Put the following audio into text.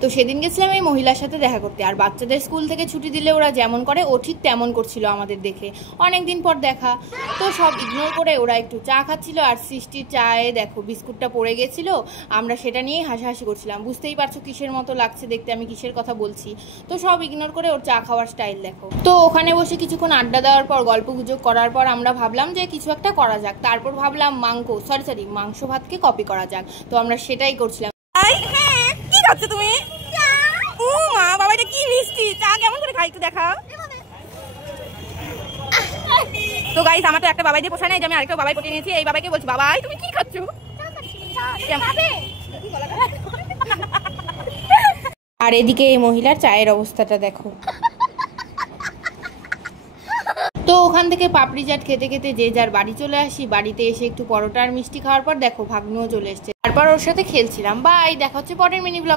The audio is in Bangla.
তো সেদিন গেছিলাম এই মহিলার সাথে দেখা করতে। আর বাচ্চাদের স্কুল থেকে ছুটি দিলে ওরা যেমন করে ও ঠিক তেমন করছিল আমাদের দেখে, অনেকদিন পর দেখা। তো সব ইগনোর করে ওরা একটু চা খাচ্ছিল, আর সৃষ্টির চায়ে দেখো বিস্কুটটা পড়ে গেছিলো। আমরা সেটা নিয়েই হাসাহাসি করছিলাম। বুঝতেই পারছো কিসের মতো লাগছে দেখতে, আমি কিসের কথা বলছি। তো সব ইগনোর করে ওর চা খাওয়ার স্টাইল দেখো। তো ওখানে বসে কিছুক্ষণ আড্ডা দেওয়ার পর, গল্প গুজব করার পর আমরা ভাবলাম যে কিছু একটা করা যাক। তারপর ভাবলাম মাংস ভাতকে কপি করা যাক। তো আমরা সেটাই করছিলাম। কি খাচ্ছো তুমি? ও মা বাবা, এটা কি মিষ্টি চা, কেমন করে খাই একটু দেখা। তো গাইস, আমার তো একটা বাবাই দিয়ে পোষা নেই যে আমি আরেকটা বাবাই পটিয়ে নিয়েছি। এই বাবাইকে বলছি, বাবাই তুমি কি খাচ্ছো? আর এদিকে এই মহিলার চায়ের অবস্থাটা দেখো। তো ওখান থেকে পাপড়ি চাট খেতে খেতে যে যার বাড়ি চলে আসি। বাড়িতে এসে একটু পরোটা আর মিষ্টি খাওয়ার পর দেখো ভাগ্নিও চলে এসছে। তারপর ওর সাথে খেলছিলাম। বাই, দেখা হচ্ছে পরের মিনি ব্লগ।